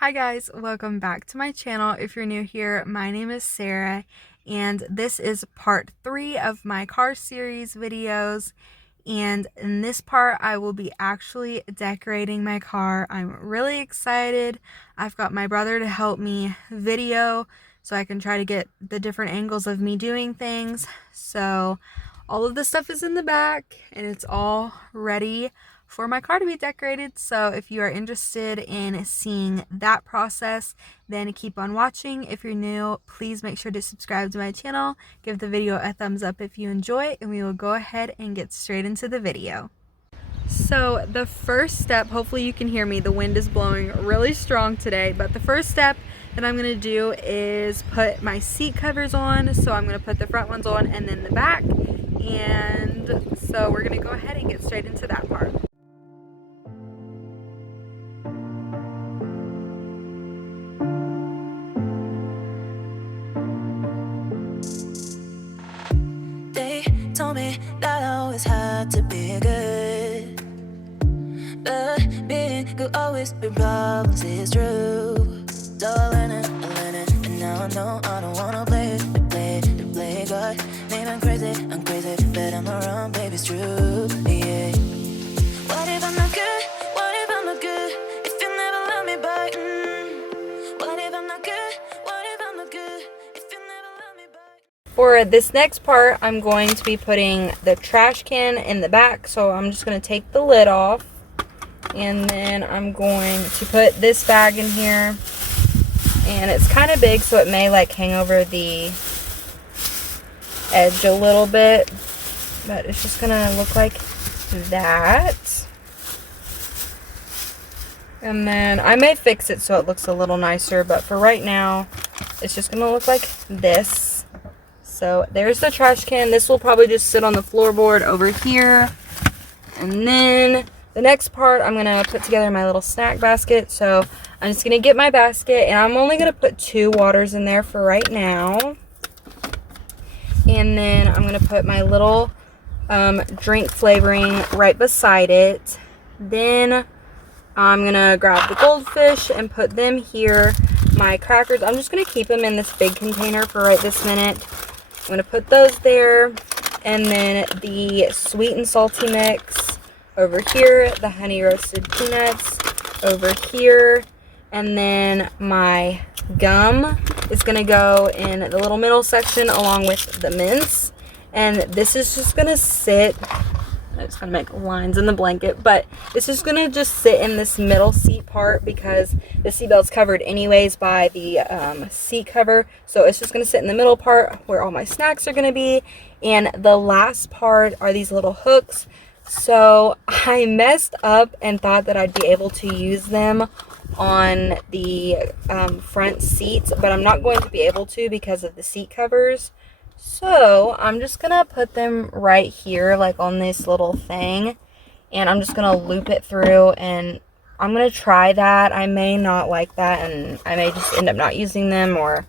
Hi guys, welcome back to my channel. If you're new here, my name is Sarah and this is part 3 of my car series videos. And in this part, I will be actually decorating my car. I'm really excited. I've got my brother to help me video so I can try to get the different angles of me doing things. So all of the stuff is in the back and it's all ready for my car to be decorated. So if you are interested in seeing that process, then keep on watching. If you're new, please make sure to subscribe to my channel. Give the video a thumbs up if you enjoy it, and we will go ahead and get straight into the video. So the first step, hopefully you can hear me, the wind is blowing really strong today, but the first step that I'm gonna do is put my seat covers on. So I'm gonna put the front ones on and then the back. And so we're gonna go ahead and get straight into that part. Told me that I always had to be good, but being good always bring problems, it's true. So I learned it, and now I know I don't wanna play God. Maybe I'm crazy, but I'm not wrong, baby, it's true, yeah. What if I'm not good? What if I'm not good? If you never love me back, What if I'm not good? What if I'm not good? If you never love me back. For this next part, I'm going to be putting the trash can in the back. So I'm just going to take the lid off. And then I'm going to put this bag in here. And it's kind of big, so it may like hang over the edge a little bit. But it's just going to look like that. And then I may fix it so it looks a little nicer. But for right now, it's just going to look like this. So there's the trash can. This will probably just sit on the floorboard over here. And then the next part, I'm going to put together my little snack basket. So I'm just going to get my basket, and I'm only going to put 2 waters in there for right now. And then I'm going to put my little drink flavoring right beside it. Then I'm going to grab the goldfish and put them here. My crackers, I'm just going to keep them in this big container for right this minute. I'm going to put those there, and then the sweet and salty mix over here, the honey roasted peanuts over here, and then my gum is going to go in the little middle section along with the mints. And this is just going to sit, I'm just going to make lines in the blanket, but this is going to just sit in this middle seat part because the seat belt's covered anyways by the seat cover. So it's just going to sit in the middle part where all my snacks are going to be. And the last part are these little hooks. So I messed up and thought that I'd be able to use them on the front seats, but I'm not going to be able to because of the seat covers. So I'm just gonna put them right here, like on this little thing, and I'm just gonna loop it through, and I'm gonna try that. I may not like that, and I may just end up not using them, or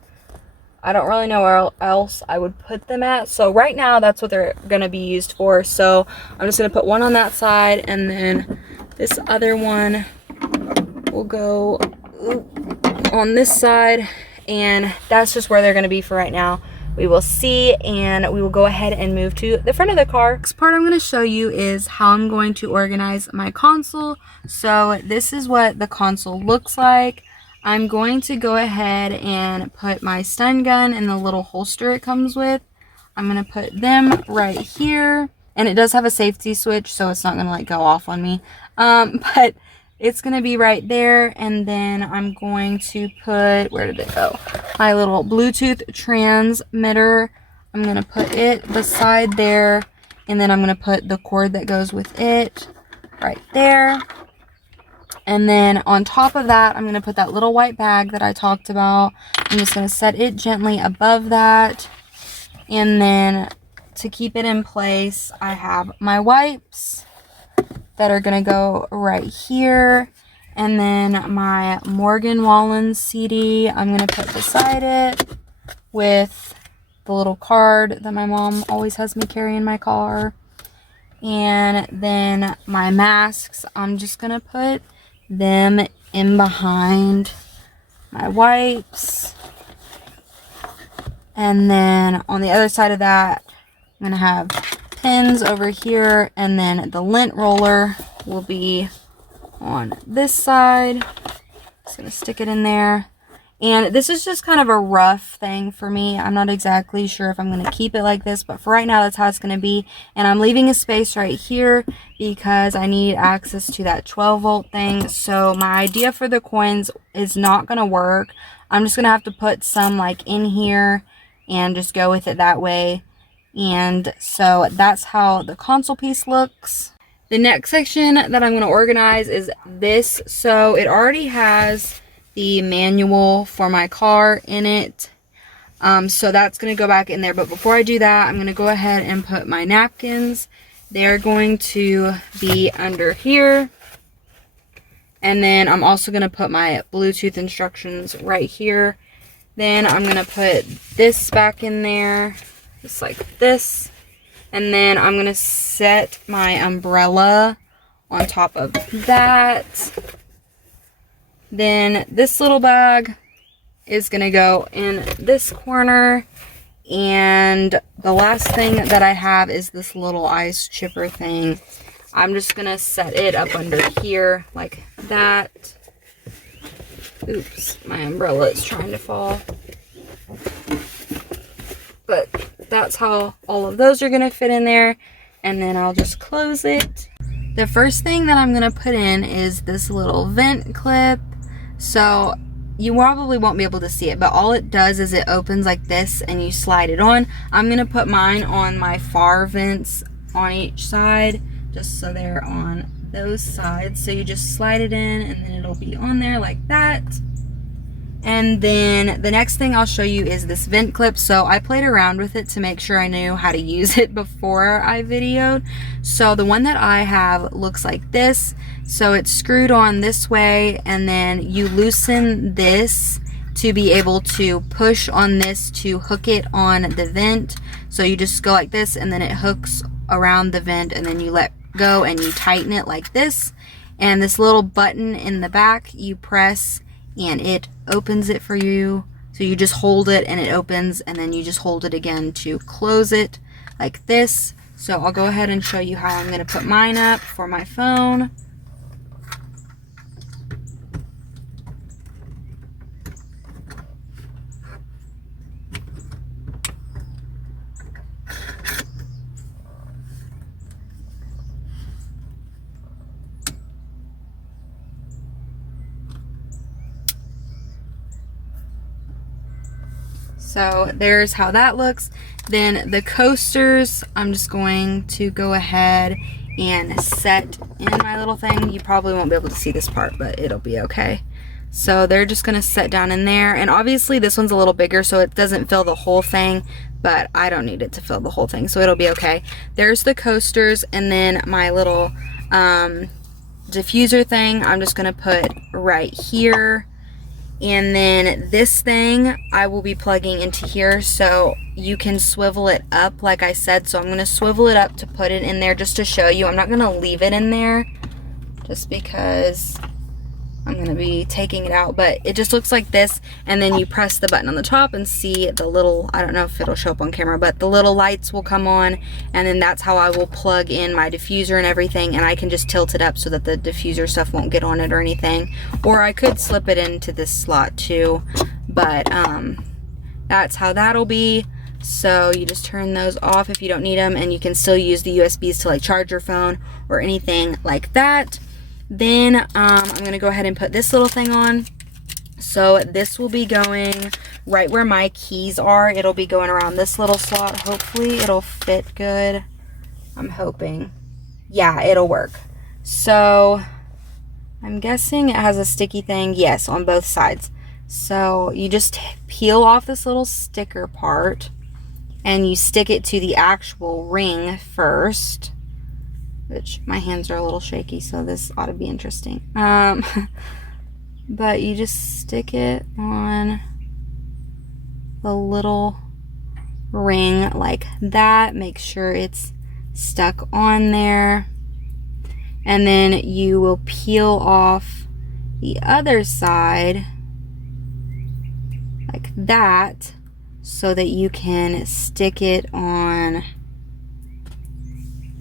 I don't really know where else I would put them at. So right now, that's what they're gonna be used for. So I'm just gonna put one on that side, and then this other one will go on this side, and that's just where they're gonna be for right now. We will see, and we will go ahead and move to the front of the car. Next part I'm going to show you is how I'm going to organize my console. So this is what the console looks like. I'm going to go ahead and put my stun gun in the little holster it comes with. I'm going to put them right here, and it does have a safety switch, so it's not going to like go off on me. But it's going to be right there, and then I'm going to put, where did it go? My little Bluetooth transmitter. I'm going to put it beside there, and then I'm going to put the cord that goes with it right there. And then on top of that, I'm going to put that little white bag that I talked about. I'm just going to set it gently above that. And then to keep it in place, I have my wipes that are going to go right here. And then my Morgan Wallen CD, I'm going to put beside it with the little card that my mom always has me carry in my car. And then my masks, I'm just going to put them in behind my wipes. And then on the other side of that, I'm going to have pins over here, and then the lint roller will be on this side. Just going to stick it in there. And this is just kind of a rough thing for me. I'm not exactly sure if I'm going to keep it like this, but for right now, that's how it's going to be. And I'm leaving a space right here because I need access to that 12-volt thing. So my idea for the coins is not going to work. I'm just going to have to put some like in here and just go with it that way. And so that's how the console piece looks. The next section that I'm going to organize is this. So it already has the manual for my car in it. So that's going to go back in there. But before I do that, I'm going to go ahead and put my napkins. They're going to be under here. And then I'm also going to put my Bluetooth instructions right here. Then I'm going to put this back in there, just like this. And then I'm going to set my umbrella on top of that. Then this little bag is going to go in this corner. And the last thing that I have is this little ice chipper thing. I'm just going to set it up under here like that. Oops, my umbrella is trying to fall. But that's how all of those are going to fit in there. And then I'll just close it. The first thing that I'm going to put in is this little vent clip. So you probably won't be able to see it, but all it does is it opens like this and you slide it on. I'm going to put mine on my far vents on each side, just so they're on those sides. So you just slide it in and then it'll be on there like that. And then the next thing I'll show you is this vent clip. So I played around with it to make sure I knew how to use it before I videoed. So the one that I have looks like this. So it's screwed on this way, and then you loosen this to be able to push on this to hook it on the vent. So you just go like this, and then it hooks around the vent, and then you let go and you tighten it like this. And this little button in the back you press and it opens it for you. So you just hold it and it opens, and then you just hold it again to close it like this. So I'll go ahead and show you how I'm going to put mine up for my phone. So there's how that looks. Then the coasters, I'm just going to go ahead and set in my little thing. You probably won't be able to see this part, but it'll be okay. So they're just going to set down in there. And obviously this one's a little bigger, so it doesn't fill the whole thing, but I don't need it to fill the whole thing, so it'll be okay. There's the coasters, and then my little diffuser thing I'm just going to put right here. And then this thing I will be plugging into here, so you can swivel it up like I said. So I'm going to swivel it up to put it in there just to show you. I'm not going to leave it in there just because I'm going to be taking it out. But it just looks like this, and then you press the button on the top and see the little, I don't know if it'll show up on camera, but the little lights will come on, and then that's how I will plug in my diffuser and everything. And I can just tilt it up so that the diffuser stuff won't get on it or anything. Or I could slip it into this slot too, but that's how that'll be. So you just turn those off if you don't need them, and you can still use the USBs to like charge your phone or anything like that. Then I'm going to go ahead and put this little thing on. So this will be going right where my keys are. It'll be going around this little slot. Hopefully it'll fit good. I'm hoping. Yeah, it'll work. So I'm guessing it has a sticky thing. Yes, on both sides. So you just peel off this little sticker part and you stick it to the actual ring first. Which my hands are a little shaky, so this ought to be interesting. But you just stick it on the little ring like that. Make sure it's stuck on there. And then you will peel off the other side like that so that you can stick it on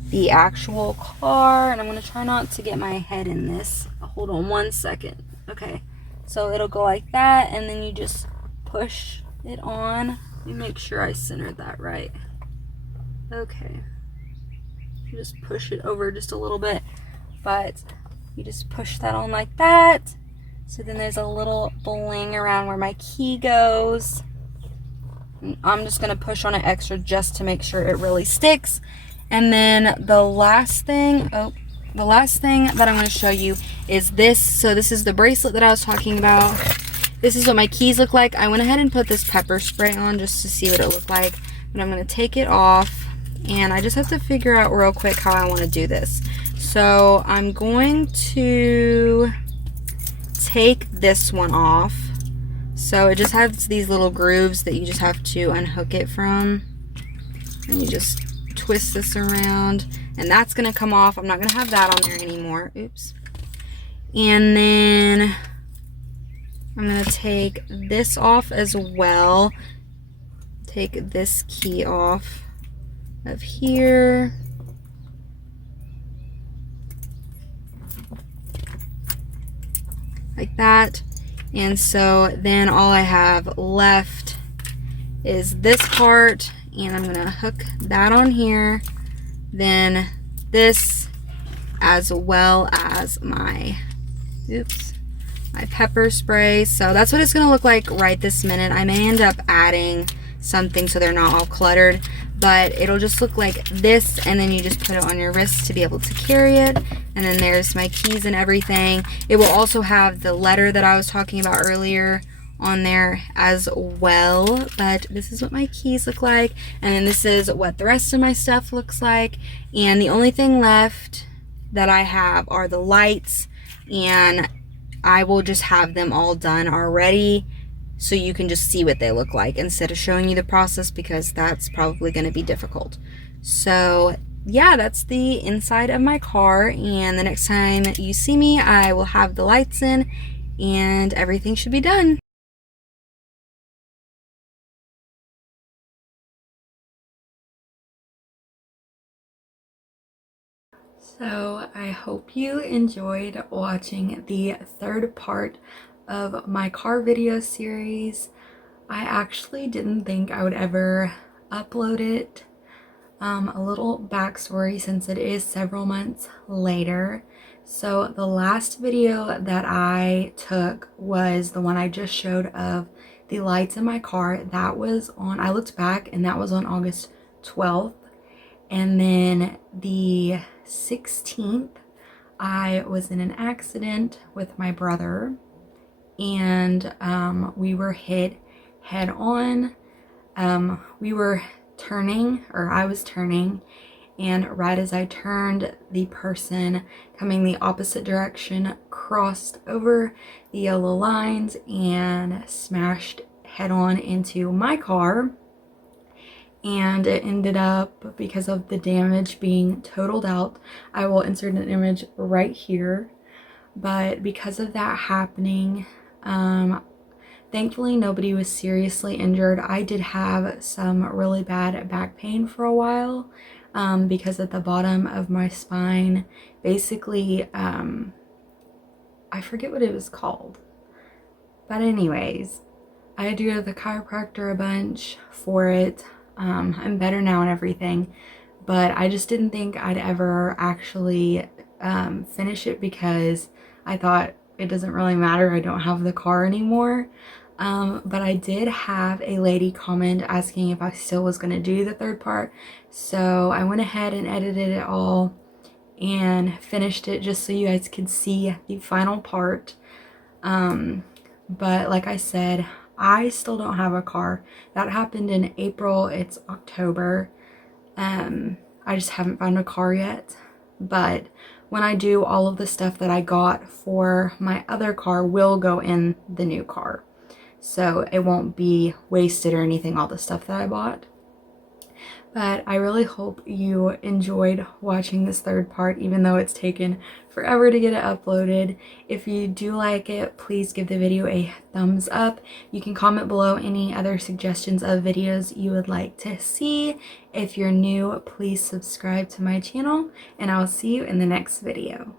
the actual car. And I'm going to try not to get my head in this. Hold on one second. Okay, so it'll go like that, and then you just push it on. Let me make sure I centered that right. Okay, you just push it over just a little bit, but you just push that on like that. So then there's a little bling around where my key goes. And I'm just going to push on it extra just to make sure it really sticks. And then the last thing that I'm going to show you is this. So this is the bracelet that I was talking about. This is what my keys look like. I went ahead and put this pepper spray on just to see what it looked like. But I'm going to take it off, and I just have to figure out real quick how I want to do this. So I'm going to take this one off. So it just has these little grooves that you just have to unhook it from. And you just twist this around, and that's gonna come off. I'm not gonna have that on there anymore. Oops. And then I'm gonna take this off as well. Take this key off of here. Like that. And so then all I have left is this part, and I'm gonna hook that on here, then this, as well as my pepper spray. So that's what it's gonna look like right this minute. I may end up adding something so they're not all cluttered, but it'll just look like this, and then you just put it on your wrist to be able to carry it. And then there's my keys and everything. It will also have the letter that I was talking about earlier on there as well. But this is what my keys look like, and then this is what the rest of my stuff looks like. And the only thing left that I have are the lights, and I will just have them all done already so you can just see what they look like instead of showing you the process, because that's probably going to be difficult. So yeah, that's the inside of my car, and the next time you see me, I will have the lights in and everything should be done. So I hope you enjoyed watching the third part of my car video series. I actually didn't think I would ever upload it. A little backstory, since it is several months later. So the last video that I took was the one I just showed of the lights in my car. That was on, I looked back, and that was on August 12th. And then the 16th, I was in an accident with my brother, and we were hit head on. We were turning, or I was turning, and right as I turned, the person coming the opposite direction crossed over the yellow lines and smashed head on into my car. And it ended up, because of the damage being totaled out, I will insert an image right here, but because of that happening, thankfully nobody was seriously injured. I did have some really bad back pain for a while, because at the bottom of my spine, basically, I forget what it was called, but anyways, I had to go to the chiropractor a bunch for it. I'm better now and everything, but I just didn't think I'd ever actually finish it, because I thought it doesn't really matter, I don't have the car anymore. But I did have a lady comment asking if I still was going to do the third part, so I went ahead and edited it all and finished it just so you guys could see the final part. But like I said, I still don't have a car. That happened in April. It's October. I just haven't found a car yet. But when I do, all of the stuff that I got for my other car will go in the new car. So it won't be wasted or anything, all the stuff that I bought. But I really hope you enjoyed watching this third part, even though it's taken forever to get it uploaded. If you do like it, please give the video a thumbs up. You can comment below any other suggestions of videos you would like to see. If you're new, please subscribe to my channel, and I will see you in the next video.